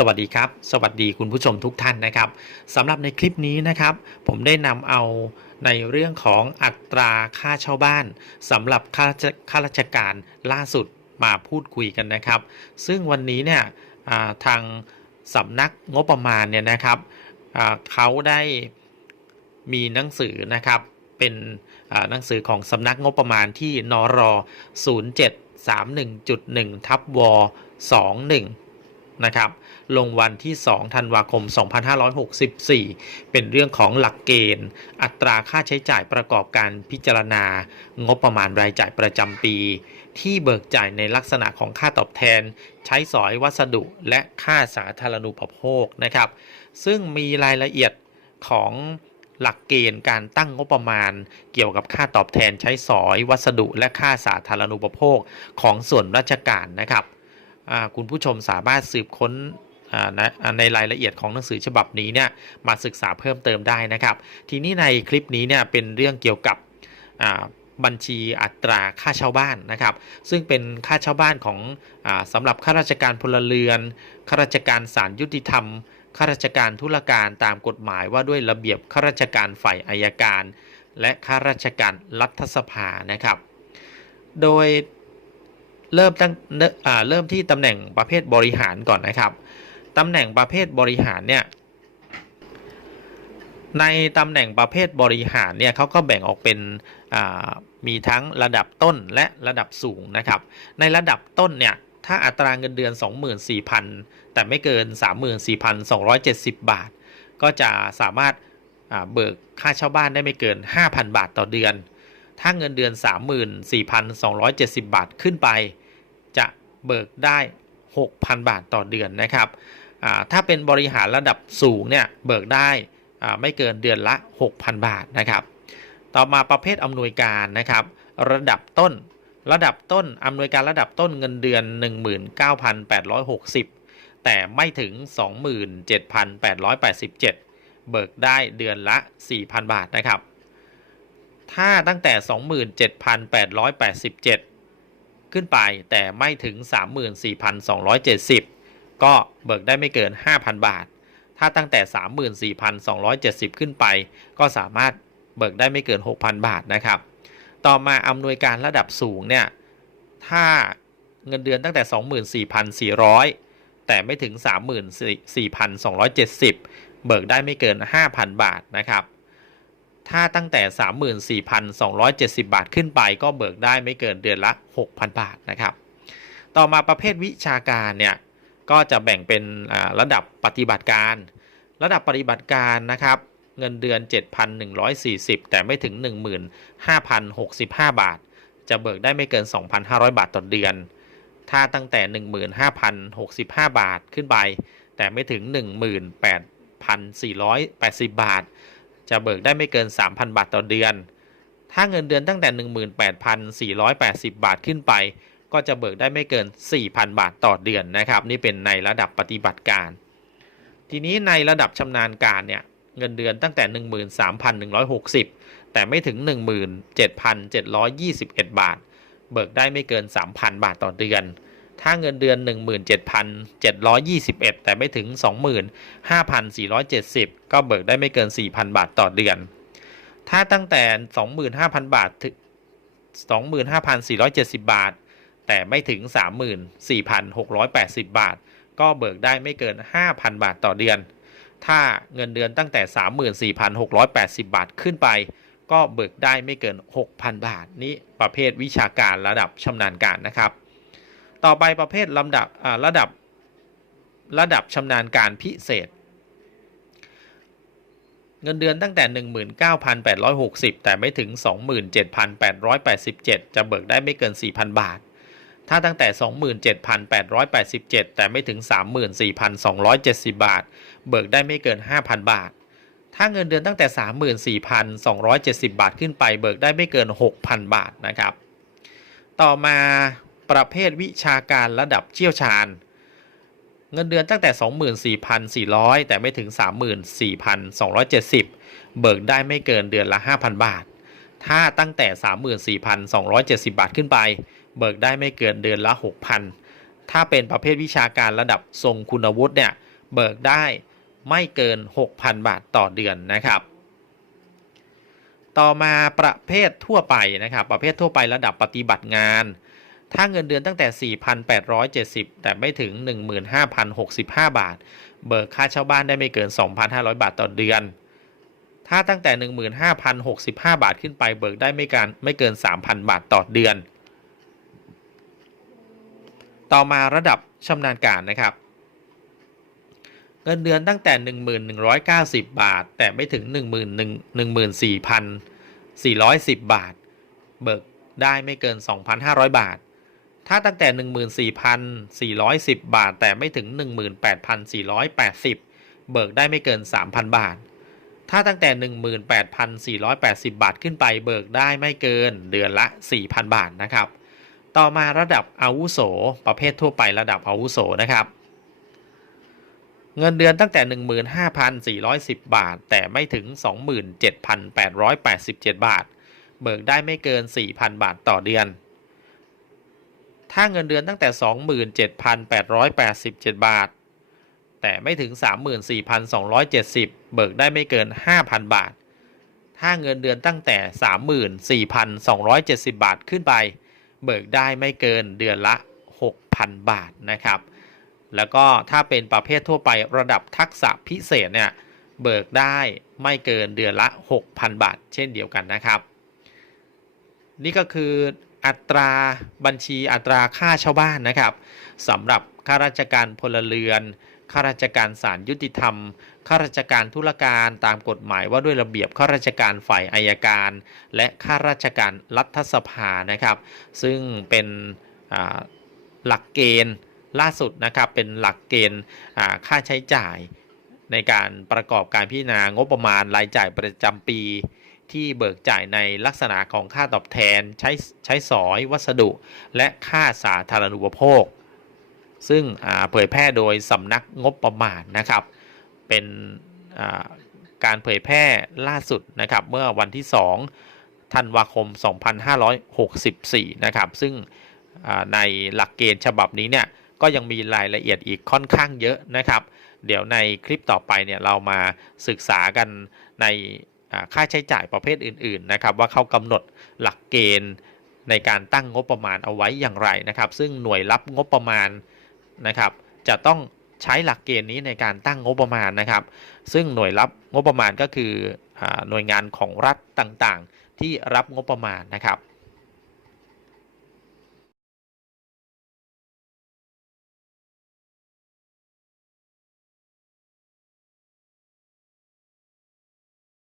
สวัสดีครับ สวัสดีคุณผู้ชมทุกท่านนะครับสำหรับในคลิปนี้นะครับ ผมได้นำเอาในเรื่องของอัตราค่าเช่าบ้านสำหรับข้าราชข้าราชการล่าสุดมาพูดคุยกันนะครับ ซึ่งวันนี้เนี่ยาทางสำนักงบประมาณเนี่ยนะครับเขาได้มีหนังสือนะครับเป็นหนังสือของสำนักงบประมาณที่นร0731.1ทับว21 นะครับลงวันที่ 2 ธันวาคม 2564 เป็นเรื่องของหลักเกณฑ์ อัตราค่าใช้จ่ายประกอบการพิจารณา งบประมาณรายจ่ายประจำปี ที่เบิกจ่ายในลักษณะของค่าตอบแทน ใช้สอยวัสดุและค่าสาธารณูปโภคนะครับ ซึ่งมีรายละเอียดของหลักเกณฑ์การตั้งงบประมาณ เกี่ยวกับค่าตอบแทนใช้สอย วัสดุและค่าสาธารณูปโภคของส่วนราชการนะครับ คุณผู้ชมสามารถสืบค้นในรายละเอียดของหนังสือฉบับนี้เนี่ยมาศึกษาเพิ่มเติมได้นะครับ ทีนี้ในคลิปนี้เนี่ยเป็นเรื่องเกี่ยวกับบัญชีอัตราค่าเช่าบ้านนะครับ ซึ่งเป็นค่าเช่าบ้านของอสำหรับข้าราชการพลเรือนข้าราชการศาลยุติธรรมข้าราชการธุรการตามกฎหมายว่าด้วยระเบียบข้าราชการฝ่ายอายการ และข้าราชการรัฐสภานะครับ โดย เริ่มตั้งเนอ่าเริ่มที่ตำแหน่งประเภทบริหารก่อนนะครับตำแหน่งประเภทบริหารเนี่ยในตำแหน่งประเภทบริหารเนี่ยเขาก็แบ่งออกเป็นมีทั้งระดับต้นและระดับสูงนะครับ ในระดับต้นเนี่ยถ้าอัตราเงินเดือน 24,000 แต่ไม่เกิน 34,270 บาท ก็จะสามารถเบิกค่าเช่าบ้านได้ไม่เกิน 5,000 บาทต่อเดือน ถ้าเงินเดือน 34,270 บาทขึ้นไป จะเบิกได้ 6,000 บาทต่อเดือนนะครับถ้าเป็นบริหารระดับสูงเนี่ยเบิกได้ไม่เกินเดือนละ 6,000 บาทนะครับ ต่อมาประเภทอำนวยการนะครับ ระดับต้นระดับต้นอำนวยการระดับต้นเงินเดือน 19,860 แต่ไม่ถึง 27,887 เบิกได้เดือนละ 4,000 บาทนะครับ ถ้าตั้งแต่ 27,887 ขึ้นไปแต่ไม่ถึง 34,270 ก็เบิกได้ไม่เกิน 5,000 บาท ถ้าตั้งแต่ 34,270 ขึ้นไป ก็สามารถเบิกได้ไม่เกิน 6,000 บาทนะครับ ต่อมาอำนวยการระดับสูงเนี่ย ถ้าเงินเดือนตั้งแต่ 24,400 แต่ไม่ถึง 34,270 เบิกได้ไม่เกิน 5,000 บาทนะครับ ถ้าตั้งแต่ 34,270 บาทขึ้นไป ก็เบิกได้ไม่เกินเดือนละ 6,000 บาทนะครับ ต่อมาประเภทวิชาการเนี่ย ก็จะแบ่งเป็นระดับปฏิบัติการ ระดับปฏิบัติการนะครับ เงินเดือน 7,140 แต่ไม่ถึง 15,065 บาท จะเบิกได้ไม่เกิน 2,500 บาทต่อเดือน ถ้าตั้งแต่ 15,065 บาทขึ้นไป แต่ไม่ถึง 18,480 บาท จะเบิกได้ไม่เกิน 3,000 บาทต่อเดือน ถ้าเงินเดือนตั้งแต่ 18,480 บาทขึ้นไป ก็จะเบิกได้ไม่เกิน 4,000 บาทต่อเดือนนะครับ นี่เป็นในระดับปฏิบัติการ ทีนี้ในระดับชำนาญการเนี่ยเงินเดือนตั้งแต่ 13,160 แต่ไม่ถึง 17,721 บาท เบิกได้ไม่เกิน 3,000 บาทต่อเดือน ถ้าเงินเดือน 17,721 แต่ไม่ถึง 25,470 ก็เบิกได้ไม่เกิน 4,000 บาทต่อเดือน ถ้าตั้งแต่ 25,000 บาทถึง 25,470 บาท แต่ไม่ถึง 34,680 บาท ก็เบิกได้ไม่เกิน 5,000 บาทต่อเดือน ถ้าเงินเดือนตั้งแต่ 34,680 บาทขึ้นไปก็เบิกได้ไม่เกิน 6,000 บาท นี้ประเภทวิชาการระดับชำนาญการนะครับ ต่อไปประเภทลำดับระดับระดับชำนาญการพิเศษ เงินเดือนตั้งแต่ 19,860 แต่ไม่ถึง 27,887 จะเบิกได้ไม่เกิน 4,000 บาท ถ้าตั้งแต่ 27,887 แต่ไม่ถึง 34,270 บาท เบิกได้ไม่เกิน 5,000 บาท ถ้าเงินเดือนตั้งแต่ 34,270 บาทขึ้นไป เบิกได้ไม่เกิน 6,000 บาทนะครับ ต่อมา ประเภทวิชาการระดับเชี่ยวชาญ เงินเดือนตั้งแต่ 24,400 แต่ไม่ถึง 34,270 เบิกได้ไม่เกินเดือนละ 5,000 บาท ถ้าตั้งแต่ 34,270 บาทขึ้นไป เบิกได้ไม่เกินเดือนละ 6,000 ถ้าเป็นประเภทวิชาการระดับทรงคุณวุฒิเนี่ยเบิกได้ไม่เกิน 6,000 บาทต่อเดือนนะครับต่อมาประเภททั่วไปนะครับ ประเภททั่วไประดับปฏิบัติงาน ถ้าเงินเดือนตั้งแต่ 4,870 แต่ไม่ถึง 15,065 บาท เบิกค่าเช่าบ้านได้ไม่เกิน 2,500 บาทต่อเดือน ถ้าตั้งแต่ 15,065 บาทขึ้นไปเบิกได้ไม่การไม่เกิน 3,000 บาทต่อเดือน ต่อมาระดับชำนาญการนะครับ เงินเดือนตั้งแต่ 1190 บาท แต่ไม่ถึง 14,410 บาท เบิกได้ไม่เกิน 2,500 บาท ถ้าตั้งแต่ 14,410 บาท แต่ไม่ถึง 18,480 เบิกได้ไม่เกิน 3,000 บาท ถ้าตั้งแต่ 18,480 บาทขึ้นไป เบิกได้ไม่เกินเดือนละ 4,000 บาทนะครับ ต่อมาระดับอาวุโส ประเภททั่วไประดับอาวุโสนะครับ เงินเดือนตั้งแต่ 15,410 บาท แต่ไม่ถึง 27,887 บาท เบิกได้ไม่เกิน 4,000 บาทต่อเดือน ถ้าเงินเดือนตั้งแต่ 27,887 บาท แต่ไม่ถึง 34,270 เบิกได้ไม่เกิน 5,000 บาท ถ้าเงินเดือนตั้งแต่ 34,270 บาทขึ้นไป เบิกได้ไม่เกินเดือนละ 6,000 บาทนะครับ แล้วก็ถ้าเป็นประเภททั่วไประดับทักษะพิเศษเนี่ยเบิกได้ไม่เกินเดือนละ 6,000 บาท เช่นเดียวกันนะครับ นี่ก็คือ อัตราบัญชีอัตราค่าเช่าบ้านนะครับสำหรับข้าราชการพลเรือนข้าราชการศาลยุติธรรมข้าราชการธุรการตามกฎหมายว่าด้วยระเบียบข้าราชการฝ่ายอายการ และข้าราชการรัฐสภานะครับ ซึ่งเป็นหลักเกณฑ์ล่าสุดนะครับเป็นหลักเกณฑ์ค่าใช้จ่ายในการประกอบการพิจารณางบประมาณรายจ่ายประจำปี ที่เบิกจ่ายในลักษณะของค่าตอบแทนใช้ใช้สอยวัสดุ และค่าสาธารณูปโภค ซึ่งเผยแพร่โดยสำนักงบประมาณนะครับ เป็นการเผยแพร่ล่าสุดนะครับเมื่อวันที่ 2 ธันวาคม 2564 นะครับ ซึ่งในหลักเกณฑ์ฉบับนี้เนี่ยก็ยังมีรายละเอียดอีกค่อนข้างเยอะนะครับ เดี๋ยวในคลิปต่อไปเนี่ยเรามาศึกษากันใน ค่าใช้จ่ายประเภทอื่นๆนะครับว่าเขากำหนดหลักเกณฑ์ในการตั้งงบประมาณเอาไว้อย่างไรนะครับ ซึ่งหน่วยรับงบประมาณนะครับ จะต้องใช้หลักเกณฑ์นี้ในการตั้งงบประมาณนะครับ ซึ่งหน่วยรับงบประมาณก็คือหน่วยงานของรัฐต่างๆ ที่รับงบประมาณนะครับ